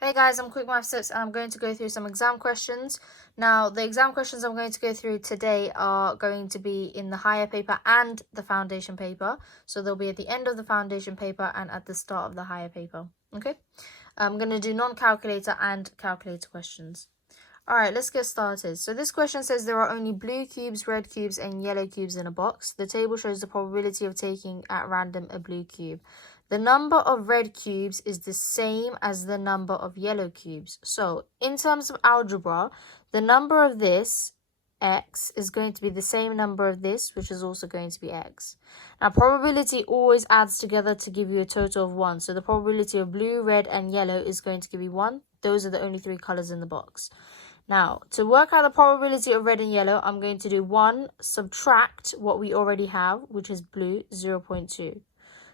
Hey guys, I'm Quick Maths Tips and I'm going to go through some exam questions. Now, the exam questions I'm going to go through today are going to be in the higher paper and the foundation paper. So they'll be at the end of the foundation paper and at the start of the higher paper. Okay? I'm going to do non-calculator and calculator questions. Alright, let's get started. So this question says there are only blue cubes, red cubes, and yellow cubes in a box. The table shows the probability of taking at random a blue cube. The number of red cubes is the same as the number of yellow cubes. So, in terms of algebra, the number of this, x, is going to be the same number of this, which is also going to be x. Now, probability always adds together to give you a total of 1. So, the probability of blue, red, and yellow is going to give you 1. Those are the only three colors in the box. Now, to work out the probability of red and yellow, I'm going to do 1 subtract what we already have, which is blue, 0.2.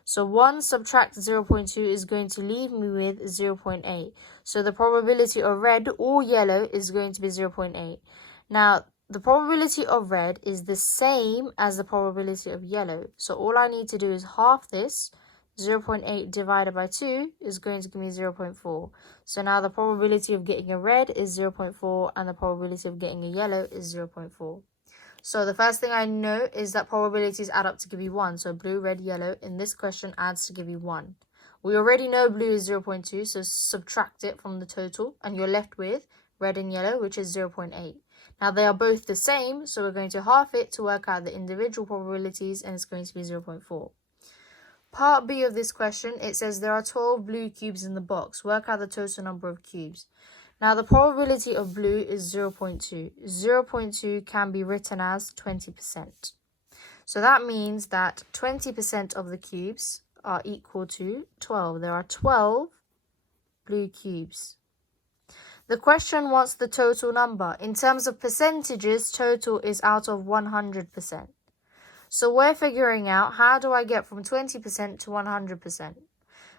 So 1 subtract 0.2 is going to leave me with 0.8. So the probability of red or yellow is going to be 0.8. Now, the probability of red is the same as the probability of yellow. So all I need to do is half this. 0.8 divided by 2 is going to give me 0.4. So now the probability of getting a red is 0.4 and the probability of getting a yellow is 0.4. So the first thing I know is that probabilities add up to give you 1. So blue, red, yellow in this question adds to give you 1. We already know blue is 0.2, so subtract it from the total and you're left with red and yellow, which is 0.8. Now they are both the same, so we're going to half it to work out the individual probabilities and it's going to be 0.4. Part B of this question, it says there are 12 blue cubes in the box. Work out the total number of cubes. Now, the probability of blue is 0.2. 0.2 can be written as 20%. So that means that 20% of the cubes are equal to 12. There are 12 blue cubes. The question wants the total number. In terms of percentages, total is out of 100%. So we're figuring out how do I get from 20% to 100%.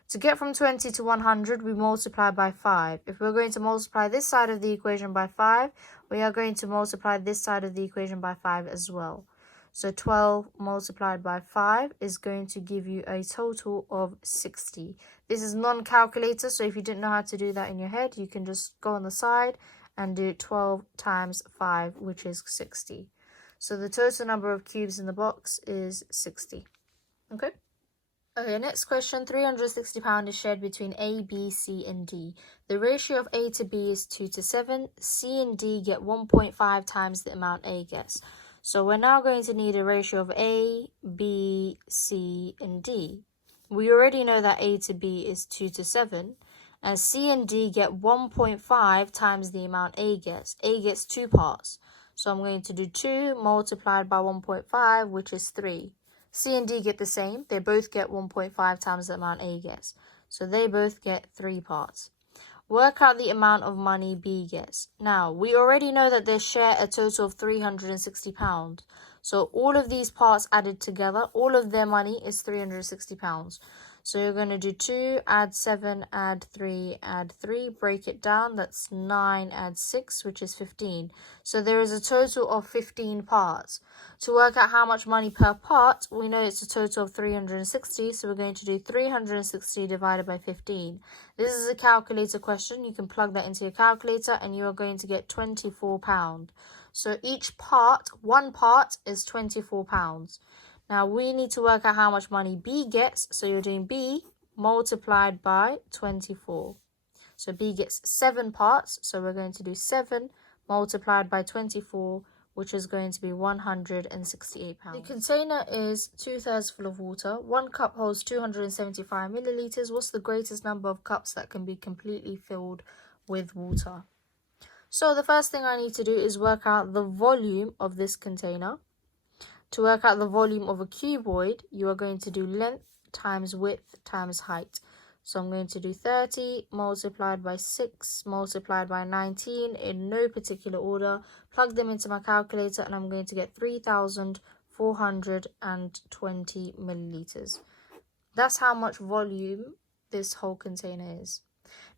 To get from 20 to 100, we multiply by 5. If we're going to multiply this side of the equation by 5, we are going to multiply this side of the equation by 5 as well. So 12 multiplied by 5 is going to give you a total of 60. This is non-calculator, so if you didn't know how to do that in your head, you can just go on the side and do 12 times 5, which is 60. So the total number of cubes in the box is 60. Okay? Okay, next question. 360 pounds is shared between A, B, C, and D. The ratio of A to B is 2 to 7. C and D get 1.5 times the amount A gets. So we're now going to need a ratio of A, B, C, and D. We already know that A to B is 2 to 7. And C and D get 1.5 times the amount A gets. A gets 2 parts. So I'm going to do 2 multiplied by 1.5, which is 3. C and D get the same. They both get 1.5 times the amount A gets. So they both get 3 parts. Work out the amount of money B gets. Now, we already know that they share a total of 360 pounds. So all of these parts added together, all of their money is 360 pounds. So you're going to do 2, add 7, add 3, add 3, break it down. That's 9, add 6, which is 15. So there is a total of 15 parts. To work out how much money per part, we know it's a total of 360. So we're going to do 360 divided by 15. This is a calculator question. You can plug that into your calculator and you are going to get 24 pounds. So each part, one part is 24 pounds. Now, we need to work out how much money B gets. So you're doing B multiplied by 24. So B gets 7 parts. So we're going to do 7 multiplied by 24, which is going to be 168 pounds. The container is 2/3 full of water. 1 cup holds 275 milliliters. What's the greatest number of cups that can be completely filled with water? So the first thing I need to do is work out the volume of this container. To work out the volume of a cuboid, you are going to do length times width times height. So I'm going to do 30 multiplied by 6 multiplied by 19 in no particular order. Plug them into my calculator and I'm going to get 3,420 milliliters. That's how much volume this whole container is.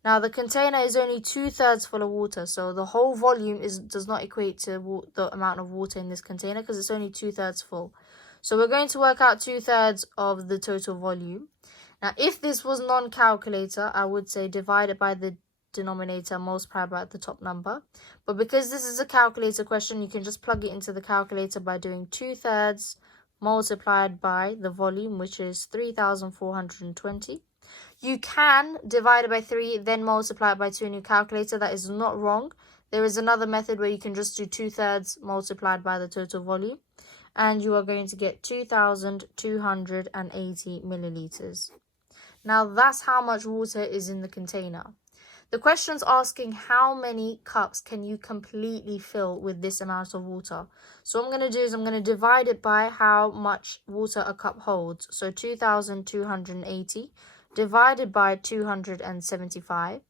Now, the container is only 2/3 full of water, so the whole volume does not equate to the amount of water in this container because it's only 2/3 full. So we're going to work out 2/3 of the total volume. Now, if this was non-calculator, I would say divide it by the denominator multiplied by the top number. But because this is a calculator question, you can just plug it into the calculator by doing 2/3 multiplied by the volume, which is 3,420. You can divide it by 3, then multiply it by 2 in your calculator. That is not wrong. There is another method where you can just do 2/3 multiplied by the total volume, and you are going to get 2,280 milliliters. Now that's how much water is in the container. The question's asking how many cups can you completely fill with this amount of water. So what I'm going to do is I'm going to divide it by how much water a cup holds. So 2,280 divided by 275.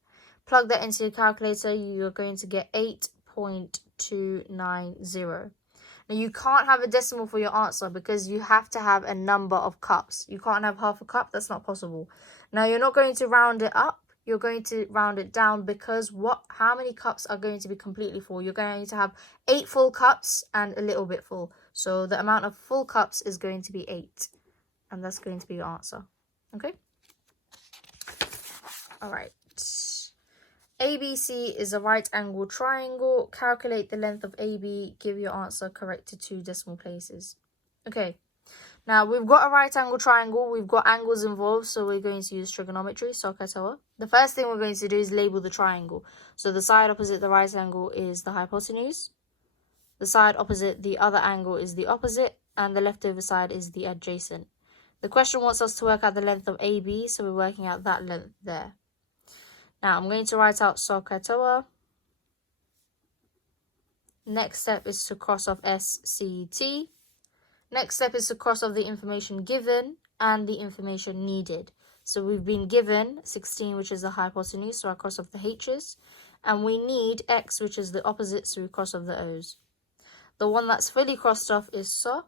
Plug that into your calculator, you're going to get 8.290. Now you can't have a decimal for your answer because you have to have a number of cups. You can't have half a cup, that's not possible. Now you're not going to round it up, you're going to round it down because how many cups are going to be completely full? You're going to have 8 full cups and a little bit full. So the amount of full cups is going to be 8. And that's going to be your answer. Okay? Alright. ABC is a right angle triangle. Calculate the length of AB. Give your answer correct to 2 decimal places. Okay. Now, we've got a right angle triangle. We've got angles involved, so we're going to use trigonometry, SOHCAHTOA. The first thing we're going to do is label the triangle. So the side opposite the right angle is the hypotenuse. The side opposite the other angle is the opposite. And the leftover side is the adjacent. The question wants us to work out the length of AB, so we're working out that length there. Now, I'm going to write out SOHCAHTOA. Next step is to cross off SCT. Next step is to cross off the information given and the information needed. So we've been given 16, which is the hypotenuse, so I cross off the H's. And we need X, which is the opposite, so we cross off the O's. The one that's fully crossed off is SO.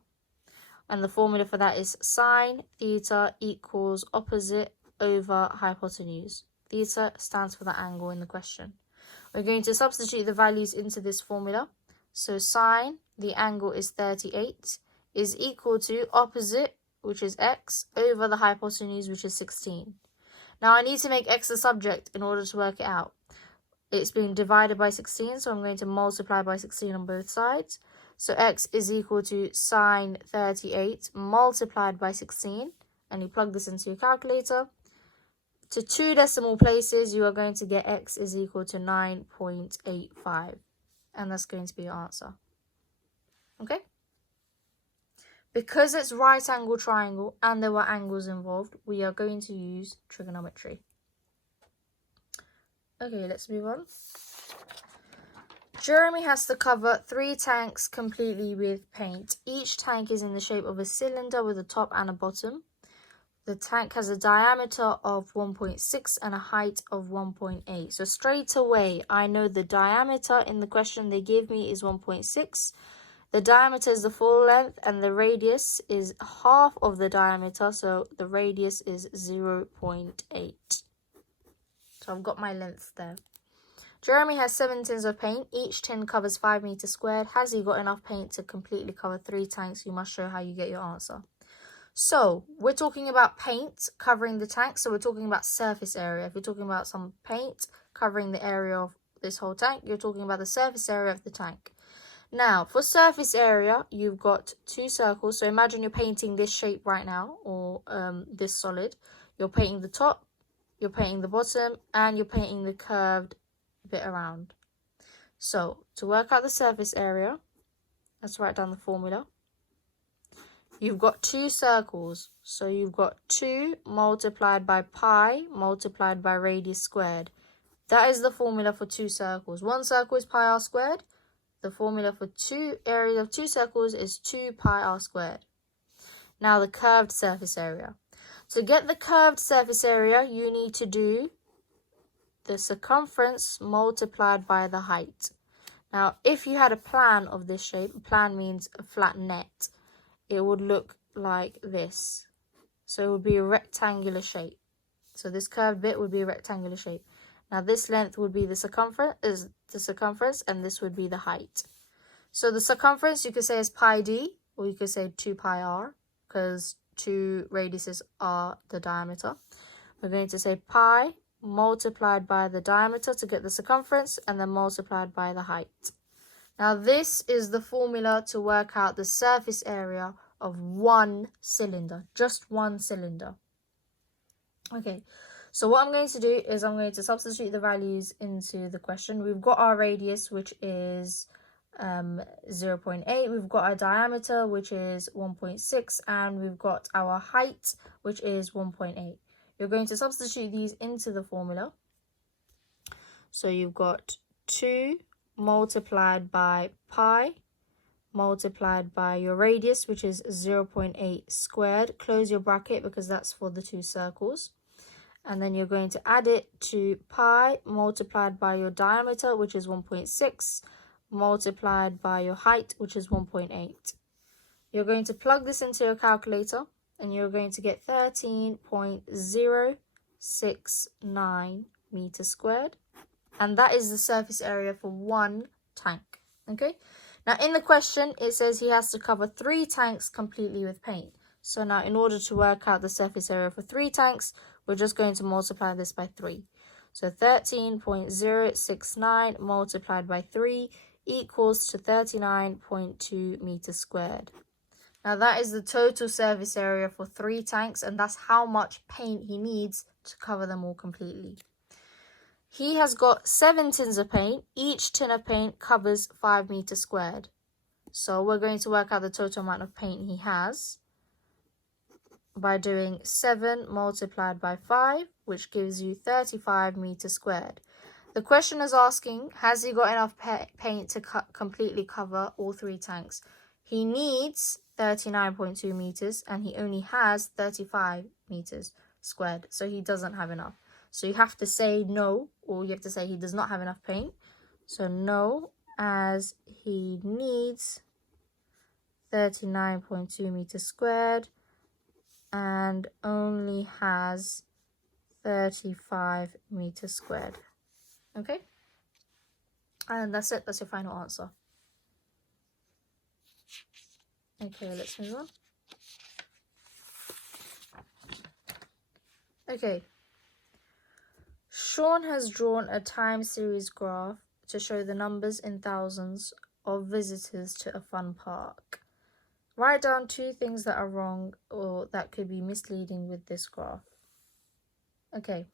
And the formula for that is sine theta equals opposite over hypotenuse. Theta stands for the angle in the question. We're going to substitute the values into this formula. So sine, the angle is 38, is equal to opposite, which is x, over the hypotenuse, which is 16. Now I need to make x the subject in order to work it out. It's being divided by 16, so I'm going to multiply by 16 on both sides. So x is equal to sine 38 multiplied by 16. And you plug this into your calculator. To 2 decimal places, you are going to get x is equal to 9.85. And that's going to be your answer. Okay? Because it's right angle triangle and there were angles involved, we are going to use trigonometry. Okay, let's move on. Jeremy has to cover 3 tanks completely with paint. Each tank is in the shape of a cylinder with a top and a bottom. The tank has a diameter of 1.6 and a height of 1.8. So straight away, I know the diameter in the question they gave me is 1.6. The diameter is the full length and the radius is half of the diameter. So the radius is 0.8. So I've got my length there. Jeremy has 7 tins of paint. Each tin covers 5 meters squared. Has he got enough paint to completely cover 3 tanks? You must show how you get your answer. So we're talking about paint covering the tank. So we're talking about surface area. If you're talking about some paint covering the area of this whole tank, you're talking about the surface area of the tank. Now, for surface area, you've got 2 circles. So imagine you're painting this shape right now, or this solid. You're painting the top, you're painting the bottom, and you're painting the curved bit around. So to work out the surface area, let's write down the formula. You've got 2 circles, so you've got 2 multiplied by pi multiplied by radius squared. That is the formula for 2 circles. 1 circle is pi r squared. The formula for 2 areas of 2 circles is 2 pi r squared. Now the curved surface area. To get the curved surface area, you need to do the circumference multiplied by the height. Now, if you had a plan of this shape, a plan means a flat net, it would look like this. So it would be a rectangular shape. So this curved bit would be a rectangular shape. Now this length would be the circumference, and this would be the height. So the circumference you could say is pi d, or you could say 2 pi r, because 2 radiuses are the diameter. We're going to say pi multiplied by the diameter to get the circumference, and then multiplied by the height. Now this is the formula to work out the surface area of one cylinder, just one cylinder. Okay, so what I'm going to do is I'm going to substitute the values into the question. We've got our radius, which is 0.8. We've got our diameter, which is 1.6, and we've got our height, which is 1.8. You're going to substitute these into the formula. So you've got 2 multiplied by pi multiplied by your radius, which is 0.8 squared. Close your bracket because that's for the 2 circles. And then you're going to add it to pi multiplied by your diameter, which is 1.6, multiplied by your height, which is 1.8. You're going to plug this into your calculator, and you're going to get 13.069 meters squared. And that is the surface area for one tank. Okay. Now in the question, it says he has to cover 3 tanks completely with paint. So now in order to work out the surface area for 3 tanks, we're just going to multiply this by 3. So 13.069 multiplied by 3 equals to 39.2 meters squared. Now that is the total surface area for 3 tanks, and that's how much paint he needs to cover them all completely. He has got 7 tins of paint. Each tin of paint covers 5 meters squared. So we're going to work out the total amount of paint he has by doing 7 multiplied by 5, which gives you 35 meters squared. The question is asking, has he got enough paint to completely cover all 3 tanks? He needs 39.2 meters and he only has 35 meters squared, so he doesn't have enough. So you have to say no, or you have to say he does not have enough paint. So no, as he needs 39.2 meters squared and only has 35 meters squared. Okay, and that's it. That's your final answer. Okay, let's move on. Okay, Sean has drawn a time series graph to show the numbers in thousands of visitors to a fun park. Write down 2 things that are wrong or that could be misleading with this graph. Okay.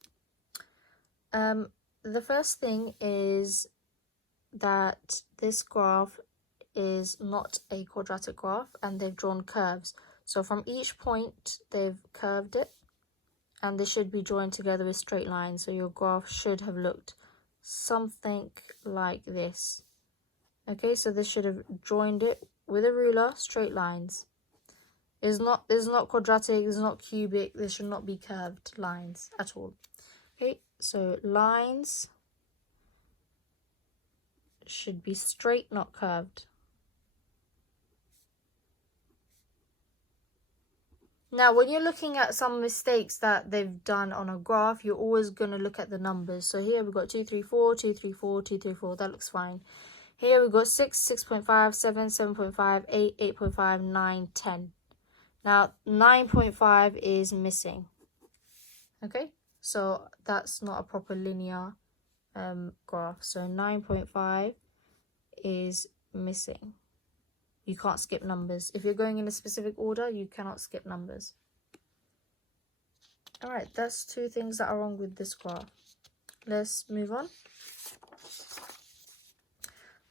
The first thing is that this graph is not a quadratic graph and they've drawn curves. So from each point, they've curved it and they should be joined together with straight lines. So your graph should have looked something like this. Okay, so this should have joined it with a ruler, straight lines. It's not quadratic, it's not cubic, this should not be curved lines at all. Okay, so lines should be straight, not curved. Now, when you're looking at some mistakes that they've done on a graph, you're always going to look at the numbers. So here we've got 2, 3, 4, 2, 3, 4, 2, 3, 4. That looks fine. Here we've got 6, 6.5, 7, 7.5, 8, 8.5, 9, 10. Now, 9.5 is missing. Okay, so that's not a proper linear graph. So 9.5 is missing. You can't skip numbers. If you're going in a specific order, you cannot skip numbers. All right, that's 2 things that are wrong with this graph. Let's move on.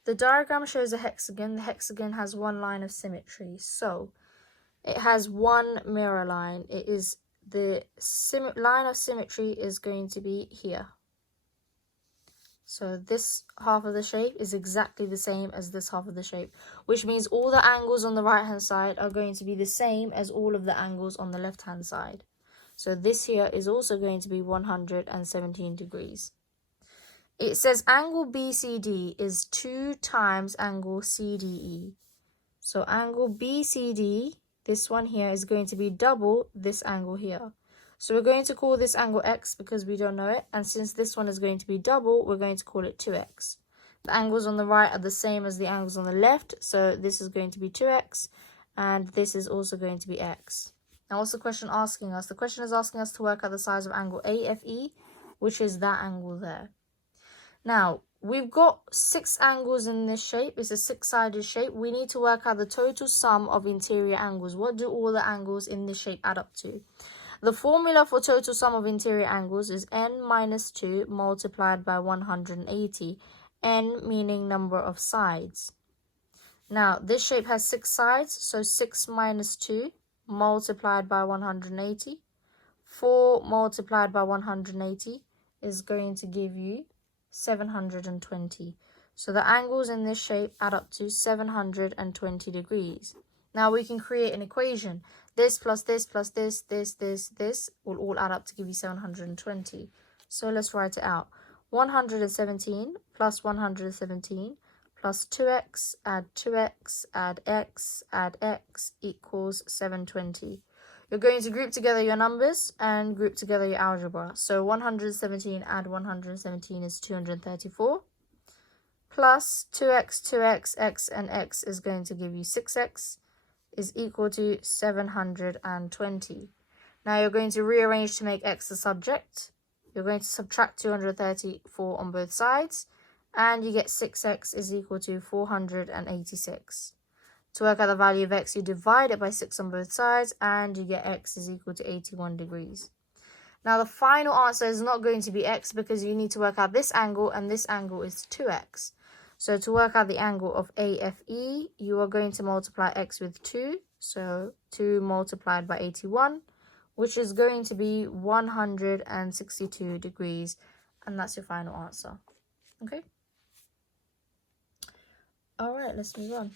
The diagram shows a hexagon. The hexagon has 1 line of symmetry. So it has 1 mirror line. It is the line of symmetry is going to be here. So this half of the shape is exactly the same as this half of the shape, which means all the angles on the right hand side are going to be the same as all of the angles on the left hand side. So this here is also going to be 117 degrees. It says angle BCD is 2 times angle CDE. So angle BCD, this one here, is going to be double this angle here. So we're going to call this angle X because we don't know it. And since this one is going to be double, we're going to call it 2X. The angles on the right are the same as the angles on the left. So this is going to be 2X. And this is also going to be X. Now what's the question asking us? The question is asking us to work out the size of angle AFE which is that angle there. Now, we've got 6 angles in this shape. It's a 6-sided shape. We need to work out the total sum of interior angles. What do all the angles in this shape add up to? The formula for total sum of interior angles is n minus 2 multiplied by 180. N meaning number of sides. Now, this shape has 6 sides, so 6 minus 2 multiplied by 180. 4 multiplied by 180 is going to give you 720. So the angles in this shape add up to 720 degrees. Now we can create an equation. This plus this plus this will all add up to give you 720. So let's write it out. 117 plus 117 plus 2x, add 2x, add x equals 720. You're going to group together your numbers and group together your algebra. So 117 add 117 is 234. Plus 2x, x, and x is going to give you 6x is equal to 720. Now you're going to rearrange to make x the subject. You're going to subtract 234 on both sides. And you get 6x is equal to 486. To work out the value of x, you divide it by 6 on both sides, and you get x is equal to 81 degrees. Now, the final answer is not going to be x because you need to work out this angle, and this angle is 2x. So to work out the angle of AFE, you are going to multiply x with 2. So 2 multiplied by 81, which is going to be 162 degrees. And that's your final answer. Okay? All right, let's move on.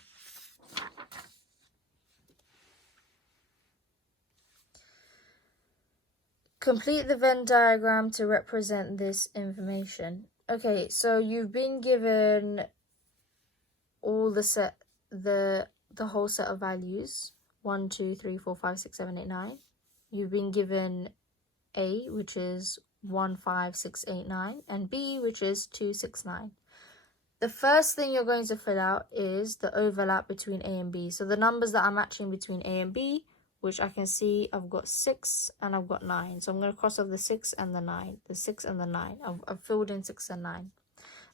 Complete the Venn diagram to represent this information. Okay, so you've been given all the whole set of values. 1, 2, 3, 4, 5, 6, 7, 8, 9. You've been given A, which is 1, 5, 6, 8, 9, and B, which is 2, 6, 9. The first thing you're going to fill out is the overlap between A and B. So the numbers that are matching between A and B, which I can see I've got 6 and I've got 9. So I'm going to cross off the 6 and the 9. The 6 and the 9. I've filled in 6 and 9.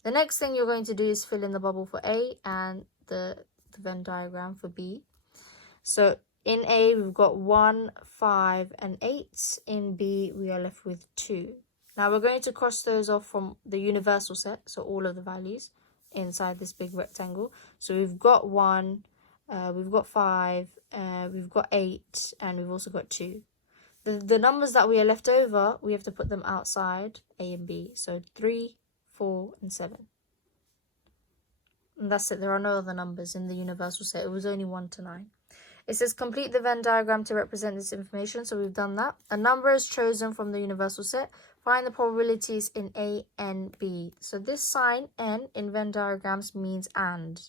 The next thing you're going to do is fill in the bubble for A and the Venn diagram for B. So in A, we've got 1, 5, and 8. In B, we are left with 2. Now we're going to cross those off from the universal set, so all of the values inside this big rectangle. So we've got 1, we've got 5, we've got 8, and we've also got 2. The numbers that we are left over, we have to put them outside A and B. So 3, 4, and 7. And that's it. There are no other numbers in the universal set. It was only 1 to 9. It says complete the Venn diagram to represent this information. So we've done that. A number is chosen from the universal set. Find the probabilities in A and B. So this sign N in Venn diagrams means and.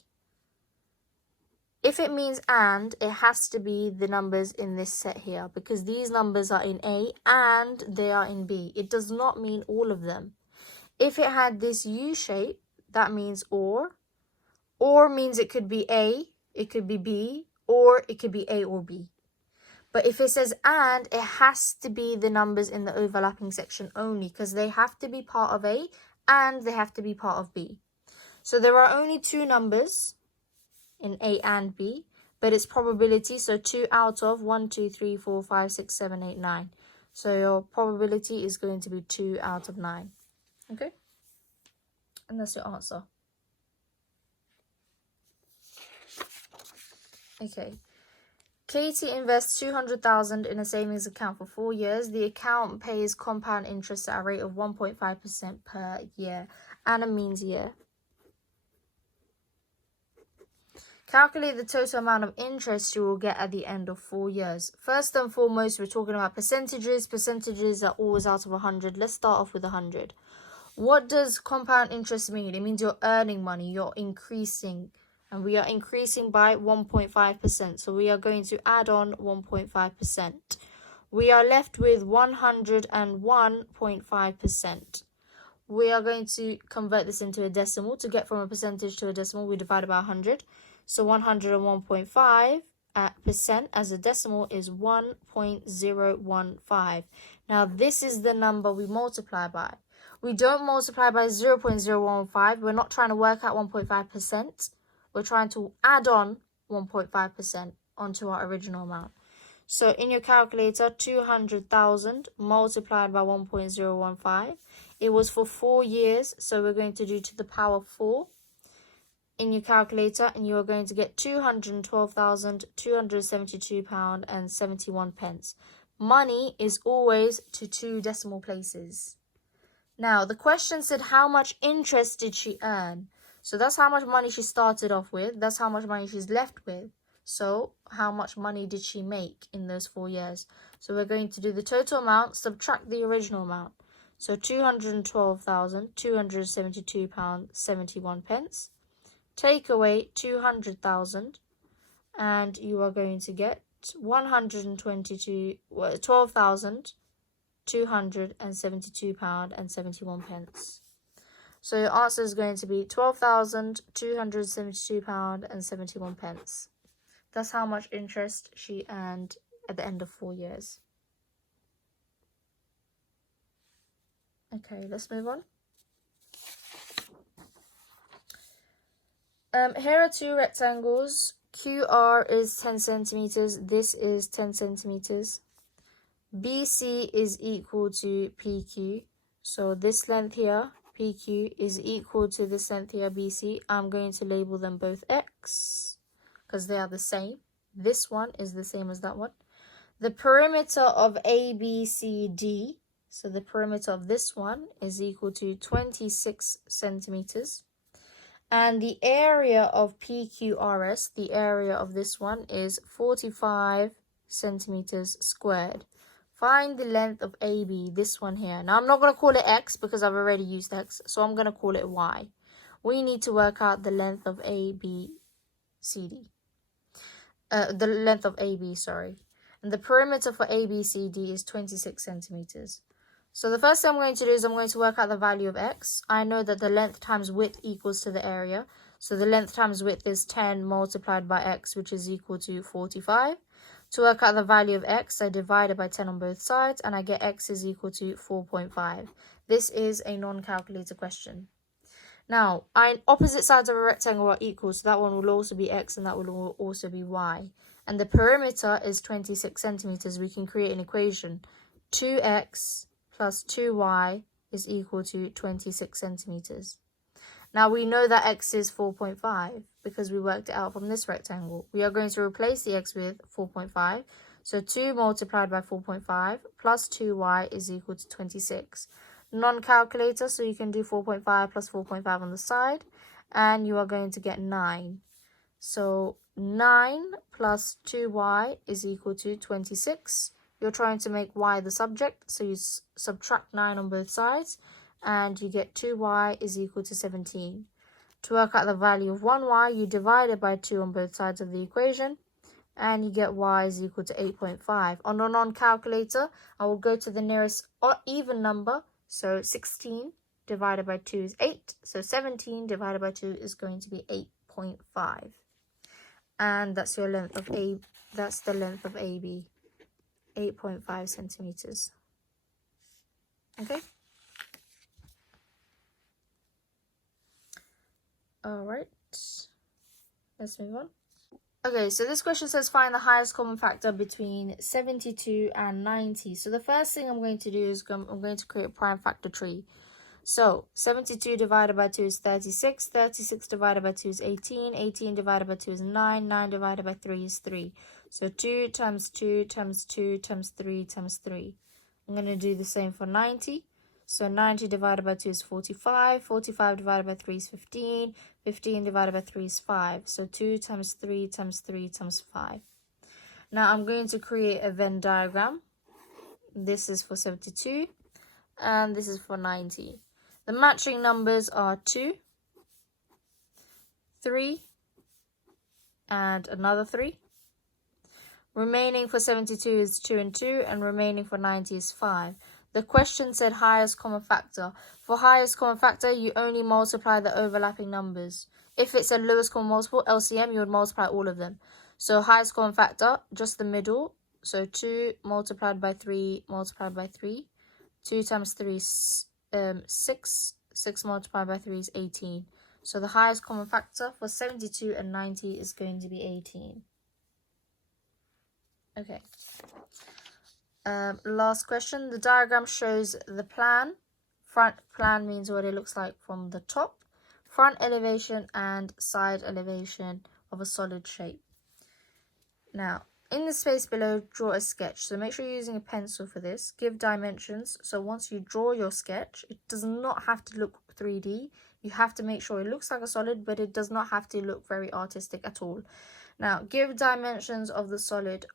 If it means and, it has to be the numbers in this set here, because these numbers are in A and they are in B. It does not mean all of them. If it had this U shape, that means or. Or means it could be A, it could be B, or it could be A or B. But if it says and, it has to be the numbers in the overlapping section only, because they have to be part of A and they have to be part of B. So there are only 2 numbers in A and B, but it's probability. So 2 out of 1, 2, 3, 4, 5, 6, 7, 8, 9. So your probability is going to be 2 out of 9. Okay? And that's your answer. Okay. Katie invests 200,000 in a savings account for 4 years. The account pays compound interest at a rate of 1.5% per year. Annum means year. Calculate the total amount of interest you will get at the end of 4 years. First and foremost, we're talking about percentages. Percentages are always out of 100. Let's start off with 100. What does compound interest mean? It means you're earning money, you're increasing. And we are increasing by 1.5%. So we are going to add on 1.5%. We are left with 101.5%. We are going to convert this into a decimal. To get from a percentage to a decimal, we divide by 100. So 101.5% as a decimal is 1.015. Now this is the number we multiply by. We don't multiply by 0.015. We're not trying to work out 1.5%. We're trying to add on 1.5% onto our original amount. So in your calculator, 200,000 multiplied by 1.015. It was for 4 years, so we're going to do to the power 4 in your calculator, and you are going to get £212,272.71. Money is always to 2 decimal places. Now, the question said how much interest did she earn? So that's how much money she started off with. That's how much money she's left with. So how much money did she make in those 4 years? So we're going to do the total amount, subtract the original amount. So £212,272.71. Take away 200,000, and you are going to get 12,272 pound and 71 pence. So your answer is going to be 12,272 pound and 71 pence. That's how much interest she earned at the end of 4 years. Okay, let's move on. Here are 2 rectangles. QR is 10 centimeters. This is 10 centimeters. BC is equal to PQ. So this length here, PQ, is equal to this length here, BC. I'm going to label them both X because they are the same. This one is the same as that one. The perimeter of ABCD, so the perimeter of this one is equal to 26 centimeters. And the area of PQRS, the area of this one, is 45 centimeters squared. Find the length of AB, this one here. Now, I'm not going to call it X because I've already used X, so I'm going to call it Y. We need to work out the length of ABCD. The length of AB, sorry. And the perimeter for ABCD is 26 centimeters. So the first thing I'm going to do is I'm going to work out the value of X. I know that the length times width equals to the area. So the length times width is 10 multiplied by X, which is equal to 45. To work out the value of X, I divide it by 10 on both sides, and I get X is equal to 4.5. This is a non-calculator question. Now, opposite sides of a rectangle are equal, so that one will also be X and that will also be Y. And the perimeter is 26 centimeters. We can create an equation. 2X plus 2y is equal to 26 centimeters. Now we know that x is 4.5 because we worked it out from this rectangle. We are going to replace the x with 4.5. So 2 multiplied by 4.5 plus 2y is equal to 26. Non-calculator, so you can do 4.5 plus 4.5 on the side, and you are going to get 9. So 9 plus 2y is equal to 26. You're trying to make y the subject, so you subtract 9 on both sides, and you get 2y is equal to 17. To work out the value of 1y, you divide it by 2 on both sides of the equation, and you get y is equal to 8.5. On a non-calculator, I will go to the nearest even number, so 16 divided by 2 is 8, so 17 divided by 2 is going to be 8.5. And that's your length of A. That's the length of AB. 8.5 centimeters. Okay. All right. Let's move on. Okay, so this question says find the highest common factor between 72 and 90. So the first thing I'm going to do is I'm going to create a prime factor tree. So 72 divided by 2 is 36, 36 divided by 2 is 18, 18 divided by 2 is 9, 9 divided by 3 is 3. So 2 times 2 times 2 times 3 times 3. I'm going to do the same for 90. So 90 divided by 2 is 45, 45 divided by 3 is 15, 15 divided by 3 is 5. So 2 times 3 times 3 times 5. Now I'm going to create a Venn diagram. This is for 72 and this is for 90. The matching numbers are 2, 3, and another 3. Remaining for 72 is 2 and 2, and remaining for 90 is 5. The question said highest common factor. For highest common factor, you only multiply the overlapping numbers. If it's a lowest common multiple, LCM, you would multiply all of them. So highest common factor, just the middle. So 2 multiplied by 3 multiplied by 3. 2 times 3 is 6. 6 multiplied by 3 is 18. So the highest common factor for 72 and 90 is going to be 18. Okay. Last question. The diagram shows the plan. Front plan means what it looks like from the top. Front elevation and side elevation of a solid shape. Now, in the space below, draw a sketch. So make sure you're using a pencil for this. Give dimensions. So once you draw your sketch, it does not have to look 3D. You have to make sure it looks like a solid, but it does not have to look very artistic at all. Now, give dimensions of the solid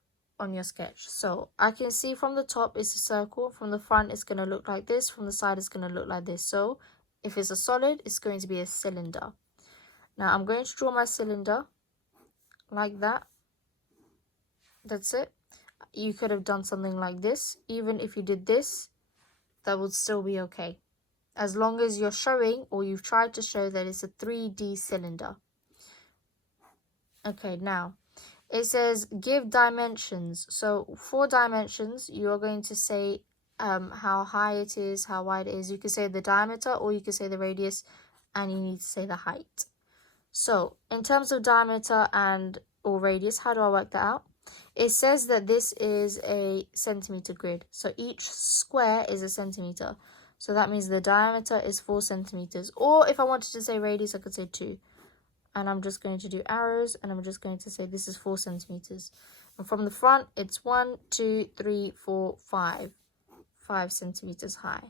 on your sketch. So I can see from the top it's a circle. From the front, it's going to look like this. From the side, it's going to look like this. So if it's a solid, it's going to be a cylinder. Now, I'm going to draw my cylinder like that. That's it. You could have done something like this. Even if you did this, that would still be okay, as long as you're showing, or you've tried to show, that it's a 3D cylinder. Okay, now it says give dimensions. So for dimensions, you're going to say how high it is, how wide it is. You could say the diameter, or you could say the radius, and you need to say the height. So in terms of diameter and or radius, how do I work that out? It says that this is a centimeter grid. So each square is a centimeter. So that means the diameter is 4 centimeters. Or if I wanted to say radius, I could say 2. And I'm just going to do arrows, and I'm just going to say this is 4 centimeters. And from the front, it's 1, 2, 3, 4, 5. 5 centimeters high.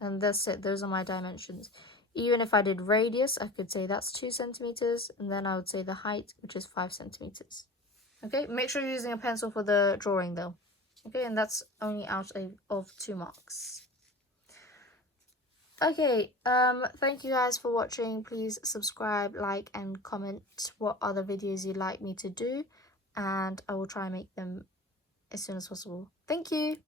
And that's it. Those are my dimensions. Even if I did radius, I could say that's 2 centimeters. And then I would say the height, which is 5 centimeters. Okay, make sure you're using a pencil for the drawing though. Okay, and that's only out of 2 marks. Okay, thank you guys for watching. Please subscribe, like, and comment what other videos you'd like me to do, and I will try and make them as soon as possible. Thank you.